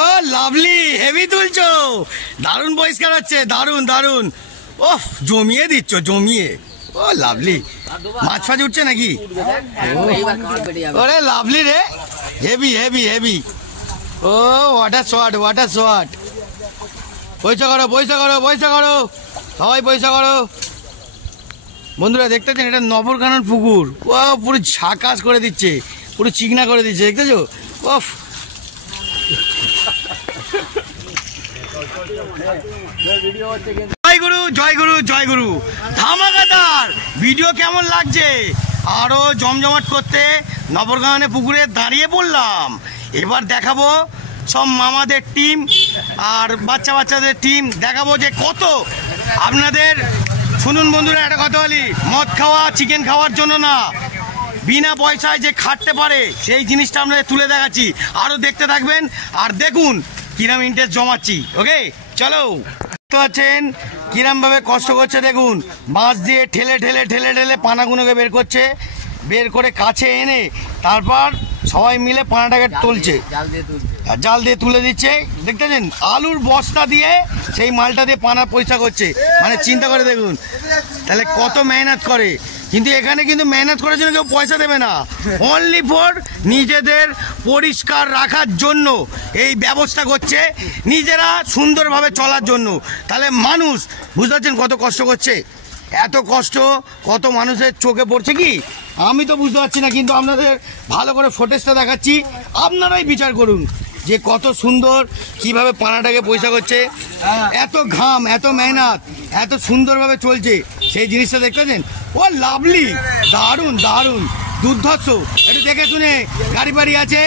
ও lovely, heavy তুলছো, দারুণ পরিষ্কার হচ্ছে, দারুণ দারুণ। ওহ, জমিয়ে দিচ্ছ, জমিয়ে। ও লাভলি, মাছ ফাছ উঠছে নাকি? ওরে লাভলি রে, হেভি হেভি হেভি। ও ওয়াটার শট, ওয়াটার শট। পয়সা করো, পয়সা করো, পয়সা করো, সবাই পয়সা করো। বন্ধুরা দেখতেছেন, এটা নবরকানন পুকুর। ও পুরো ঝাকাস করে দিচ্ছে, পুরো চিকনা করে দিচ্ছে, দেখতেছো? ওফ, জয় গুরু, জয় গুরু, জয় গুরু। ধামাকাদার ভিডিও কেমন লাগছে? আরো জমজমাট করতে নবরকাননে পুকুরে দাঁড়িয়ে পড়লাম। এবার দেখাবো সব মামাদের টিম আর বাচ্চা বাচ্চাদের টিম, দেখাবো যে কত আপনাদের। শুনুন বন্ধুরা, একটা কথা বলি, মদ খাওয়া চিকেন খাওয়ার জন্য না, বিনা পয়সায় যে খাটতে পারে সেই জিনিসটা আপনাদের তুলে দেখাচ্ছি। আরও দেখতে থাকবেন আর দেখুন কিরম ইন্টারেস্ট জমাচ্ছি। ওকে, চলো। দেখতে পাচ্ছেন কিরমভাবে কষ্ট করছে, দেখুন বাঁশ দিয়ে ঠেলে ঠেলে ঠেলে ঠেলে পানাগুলোকে বের করছে, বের করে কাছে এনে তারপর সবাই মিলে পানাটাকে তুলছে, জাল দিয়ে তুলে দিচ্ছে। দেখতেছেন আলুর বস্তা দিয়ে সেই মালটা দিয়ে পানা পয়সা করছে, মানে চিন্তা করে দেখুন তাহলে কত মেহনত করে। কিন্তু এখানে কিন্তু মেহনত করার জন্য কেউ পয়সা দেবে না, অনলি ফর নিজেদের পরিষ্কার রাখার জন্য এই ব্যবস্থা করছে, নিজেরা সুন্দরভাবে চলার জন্য। তাহলে মানুষ বুঝতে পারছেন কত কষ্ট করছে, এত কষ্ট কত মানুষের চোখে পড়ছে কি আমি তো বুঝতে পারছি না, কিন্তু আপনাদের ভালো করে ফুটেজটা দেখাচ্ছি, আপনারাই বিচার করুন যে কত সুন্দর কিভাবে পানাটাকে পয়সা করছে। এত ঘাম, এত মেহনত, এত সুন্দরভাবে চলছে, সেই জিনিসটা দেখতেছেন। ও লাভলি, দারুণ দারুণ, দুর্ধর্ষ। একটু দেখে শুনে, গাড়ি বাড়ি আছে,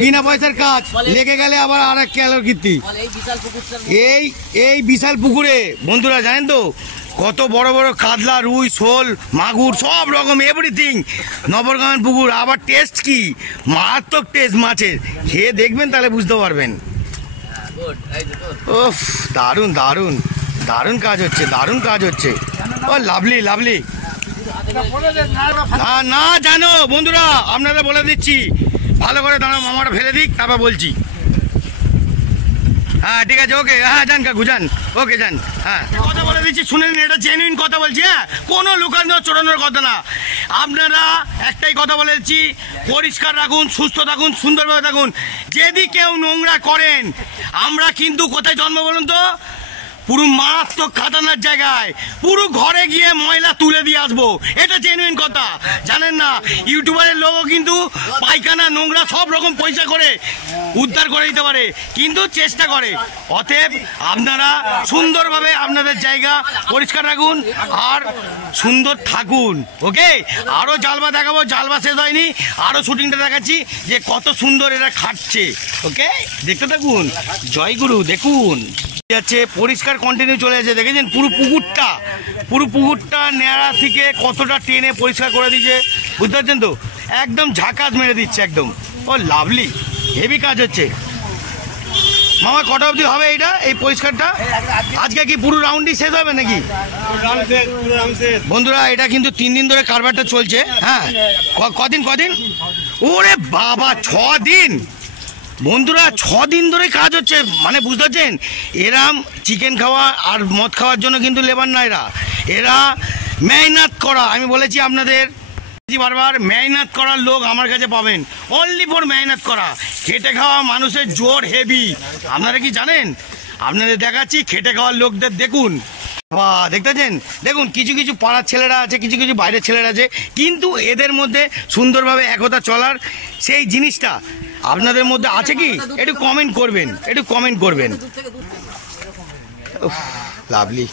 বিনা পয়সার কাজ, লেগে গেলে আবার আর এক কেলোর কীর্তি। এই বিশাল পুকুরে বন্ধুরা জানেন তো কত বড় বড় কাতলা, রুই, শোল, মাগুর, সব রকম এভরিথিং নবরকানন পুকুর। আবার টেস্ট কি মারাত্মক টেস্ট মাছের, খেয়ে দেখবেন তাহলে বুঝতে পারবেন। ওফ, দারুণ দারুণ দারুণ কাজ হচ্ছে, দারুণ কাজ হচ্ছে। ও লাভলি লাভলি। না জানো বন্ধুরা, আপনারা বলে দিচ্ছি, ভালো করে দাঁড়াও, মামাটা ফেলে দিক তারপর বলছি। হ্যাঁ ঠিক আছে, ওকে, হ্যাঁ যান কাকু যান, ওকে যান। হ্যাঁ কথা বলে দিচ্ছি, শুনে নিন, এটা জেনুইন কথা বলছি। হ্যাঁ, কোনো লুকানো চড়ানোর কথা না। আপনারা একটাই কথা বলে দিচ্ছি, পরিষ্কার রাখুন, সুস্থ থাকুন, সুন্দরভাবে থাকুন। যদি কেউ নোংরা করেন, আমরা কিন্তু কোথায় জন্ম বলুন তো, পুরো মারাত্মক খাতানার জায়গায়, পুরো ঘরে গিয়ে ময়লা তুলে দিয়ে আসবো, এটা জেনুইন কথা। জানেন না, ইউটিউবারের লোকও কিন্তু পায়খানা নোংরা সব রকম পয়সা করে উদ্ধার করে দিতে পারে, কিন্তু চেষ্টা করে। অতএব আপনারা সুন্দরভাবে আপনাদের জায়গা পরিষ্কার রাখুন আর সুন্দর থাকুন। ওকে, আরও জালবা দেখাবো, জালবা শেষ হয়নি, আরও শুটিংটা দেখাচ্ছি যে কত সুন্দর এরা খাটছে। ওকে, দেখতে থাকুন। জয়গুরু, দেখুন যাচ্ছে, পরিষ্কার কন্টিনিউ চলে যাচ্ছে। দেখেছেন পুরো পুকুরটা নেড়া থেকে কতটা টেনে পরিষ্কার করে দিচ্ছে, বুঝতে পারছেন তো? একদম ঝাকাস মেরে দিচ্ছে একদম। ও লাভলি, হেভি কাজ হচ্ছে। মামা কটা অবধি হবে এইটা, এই পরিষ্কারটা? আজকে কি পুরো রাউন্ডই শেষ হবে নাকি? বন্ধুরা এটা কিন্তু 3 দিন ধরে কারবারটা চলছে। হ্যাঁ, কদিন? ওরে বাবা, 6 দিন বন্ধুরা, 6 দিন ধরে কাজ হচ্ছে। মানে বুঝতে পারছেন, এরাম চিকেন খাওয়া আর মদ খাওয়ার জন্য কিন্তু লেবার না, এরা মেহনত করা। আমি বলেছি আপনাদের বারবার, মেহনত করার লোক আমার কাছে পাবেন, অনলি ফর মেহনত করা। খেটে খাওয়া মানুষের জোর হেভি, আপনারা কি জানেন? আপনাদের দেখাচ্ছি খেটে খাওয়ার লোকদের, দেখুন দেখতেছেন, দেখুন কিছু কিছু পাড়ার ছেলেরা আছে, কিছু কিছু বাইরের ছেলেরা আছে, কিন্তু এদের মধ্যে সুন্দরভাবে একতা চলার সেই জিনিসটা আপনাদের মধ্যে আছে কি? একটু কমেন্ট করবেন, একটু কমেন্ট করবেন। লাভলি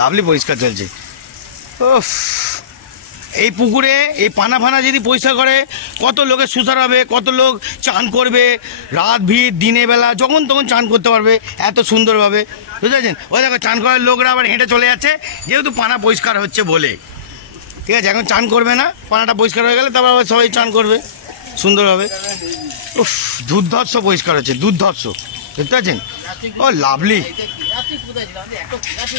লাভলি পরিষ্কার চলছে। এই পুকুরে এই পানা ফানা যদি পরিষ্কার করে, কত লোকের সুসার হবে, কত লোক চান করবে, রাত ভিড় দিনে বেলা যখন তখন চান করতে পারবে এত সুন্দরভাবে, বুঝতে পারছেন? ওই দেখো চান করার লোকরা আবার হেঁটে চলে যাচ্ছে, যেহেতু পানা পরিষ্কার হচ্ছে বলে। ঠিক আছে, এখন চান করবে না, পানাটা পরিষ্কার হয়ে গেলে তারপর আবার সবাই চান করবে সুন্দরভাবে। উফ, দুর্ধর্ষ পরিষ্কার হচ্ছে, দুর্ধর্ষ, বুঝতে পারছেন? ও লাভলি।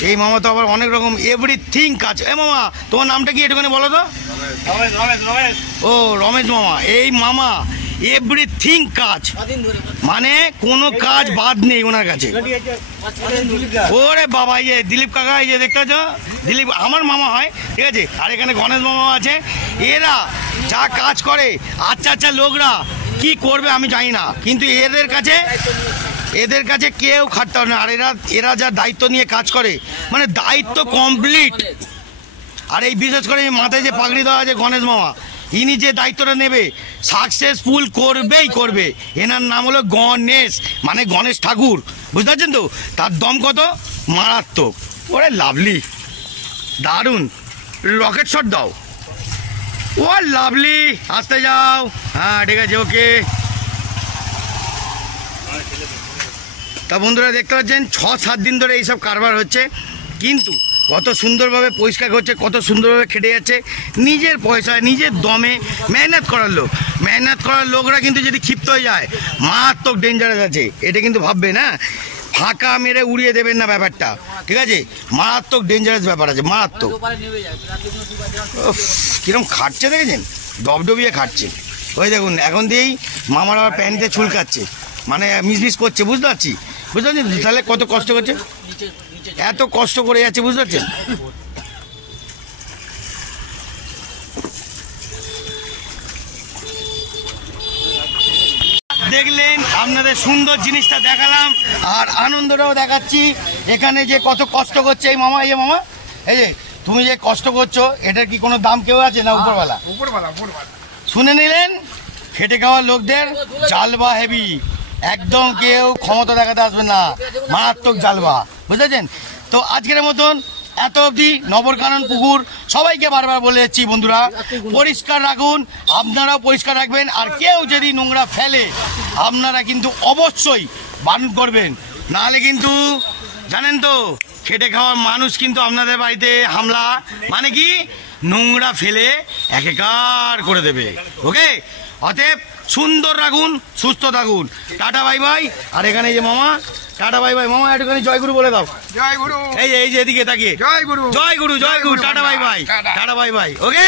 এই মামা তো আবার অনেক রকম এভরিথিং কাজ। এ মামা, তোমার নামটা কি একটুখানি বলো তো? ও রমেশ মামা। এই মামা এভরিথিং কাজ, মানে কোনো কাজ বাদ নেই ওনার কাছে। ওরে বাবা, ইয়ে দিলীপ কাকা, এই যে দেখতে পাচ্ছ, দিলীপ আমার মামা হয়, ঠিক আছে। আর এখানে গণেশ মামা আছে। এরা যা কাজ করে, আচ্ছা আচ্ছা লোকরা কি করবে আমি জানি না, কিন্তু এদের কাছে কেউ খাটতে হবে না। আর এরা যা দায়িত্ব নিয়ে কাজ করে, মানে দায়িত্ব কমপ্লিট। আর এই বিশেষ করে মাথায় যে পাগড়ি দেওয়া আছে গণেশ মামা, ইনি যে দায়িত্বটা নেবে সাকসেসফুল করবে। এনার নাম হলো গণেশ, মানে গণেশ ঠাকুর, বুঝতে পারছেন তো? তার দম কত মারাত্মক। ওরে লাভলি, দারুণ রকেট শট দাও। ও লাভলি, আসতে যাও। হ্যাঁ ঠিক আছে, ওকে। তা বন্ধুরা দেখতে পাচ্ছেন 6-7 দিন ধরে এইসব কারবার হচ্ছে, কিন্তু কত সুন্দরভাবে পরিষ্কার করছে, কত সুন্দরভাবে খেটে যাচ্ছে, নিজের পয়সায় নিজের দমে মেহনত করার লোকরা কিন্তু যদি ক্ষিপ্ত হয়ে যায়, মারাত্মক ডেঞ্জারাস আছে। এটা কিন্তু ভাববেন, হ্যাঁ, ফাঁকা মেরে উড়িয়ে দেবেন না ব্যাপারটা, ঠিক আছে? মারাত্মক ডেঞ্জারাস ব্যাপার আছে, মারাত্মক। কিরম খাটছে দেখেছেন, ডবডবিয়ে খাটছে। ওই দেখুন, এখন দিয়েই মামার আবার প্যান্টে চুলকাচ্ছে, মানে মিসমিস করছে, বুঝতে পারছি। তাহলে কত কষ্ট করছে, এত কষ্ট করে যাচ্ছে, বুঝতে পারছেন? দেখলেন, আপনাদের সুন্দর জিনিসটা দেখালাম আর আনন্দটাও দেখাচ্ছি। এখানে যে কত কষ্ট করছে এই মামা, এই যে তুমি যে কষ্ট করছো, এটার কি কোনো দাম কেউ আছে না উপরওয়ালা? শুনে নিলেন, খেটে খাওয়ার লোকদের জালবা হেভি, একদম কেউ ক্ষমতা দেখাতে আসবে না, মারাত্মক জালবা, বুঝেছেন তো? আজকের মতন এত অবধি। নবরকানন পুকুর সবাইকে বারবার বলে যাচ্ছি বন্ধুরা, পরিষ্কার রাখুন, আপনারাও পরিষ্কার রাখবেন। আর কেউ যদি নোংরা ফেলে, আপনারা কিন্তু অবশ্যই বারণ করবেন, নাহলে কিন্তু জানেন তো খেটে খাওয়ার মানুষ কিন্তু আপনাদের বাড়িতে হামলা, মানে কি নোংরা ফেলে একাকার করে দেবে। ওকে, অতএব সুন্দর রাখুন, সুস্থ থাকুন, টাটা বাই বাই। আর এখানে যে মামা, টাটা বাই বাই। মামা একটুখানি জয়গুরু বলে দাও। জয়গুরু। এই যে এদিকে তাকিয়ে, জয়গুরু, জয়গুরু, tata bye bye, tata bye bye. ওকে।